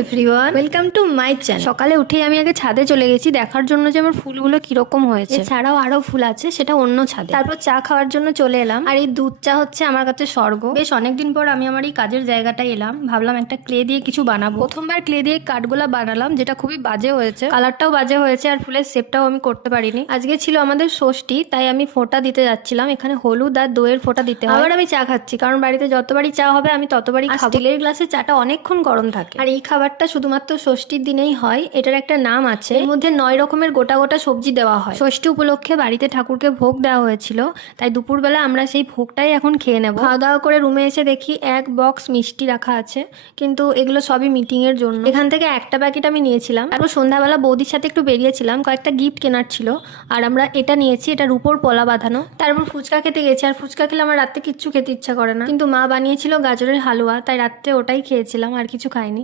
Everyone, welcome to my channel. সকালে উঠেই আমি আগে ছাদে চলে গেছি দেখার জন্য যে আমার ফুলগুলো কিরকম হয়েছে। এছাড়াও আরো ফুল আছে, সেটা অন্য ছাদে। তারপর চা খাওয়ার জন্য চলে এলাম, আর এই দুধ চা হচ্ছে আমার কাছে স্বর্গ। বেশ অনেকদিন পর আমি আমার এই কাজের জায়গাটায় এলাম, ভাবলাম একটা ক্লে দিয়ে কিছু বানাবো। প্রথমবার ক্লে দিয়ে কাঠগোলা বানালাম, যেটা খুবই বাজে হয়েছে, কালারটাও বাজে হয়েছে, আর ফুলের শেপটাও আমি করতে পারিনি। আজকে ছিল আমাদের ষষ্ঠী, তাই আমি ফোঁটা দিতে যাচ্ছিলাম। এখানে হলুদ আর দইয়ের ফোঁটা দিতে হয়। আবার আমি চা খাচ্ছি, কারণ বাড়িতে যতবারই চা হবে আমি ততবারই খাবো। স্টিলের গ্লাসে চাটা অনেকক্ষণ গরম থাকে, আর এই খাবারটা শুধুমাত্র ষষ্ঠীর দিনেই হয়। এটার একটা নাম আছে, এর মধ্যে 9 রকমের গোটা গোটা সবজি দেওয়া হয়। ষষ্ঠী উপলক্ষে বাড়িতে ঠাকুরকে ভোগ দেওয়া হয়েছিল, তাই দুপুরবেলা আমরা সেই ভোগটাই এখন খেয়ে নেব। খাওয়া দাওয়া করে রুমে এসে দেখি এক বক্স মিষ্টি রাখা আছে, কিন্তু এগুলো সবই মিটিং এর জন্য। এখান থেকে একটা প্যাকেট আমি নিয়েছিলাম। তারপর সন্ধ্যাবেলা বৌদির সাথে একটু বেরিয়েছিলাম, কয়েকটা গিফট কেনার ছিল, আর আমরা এটা নিয়েছি, এটার উপর পলা বাঁধানো। তারপর ফুচকা খেতে গেছি, আর ফুচকা খেলে আমার রাত্রে কিচ্ছু খেতে ইচ্ছা করে না, কিন্তু মা বানিয়েছিল গাজরের হালুয়া, তাই রাত্রে ওটাই খেয়েছিলাম, আর কিছু খাইনি।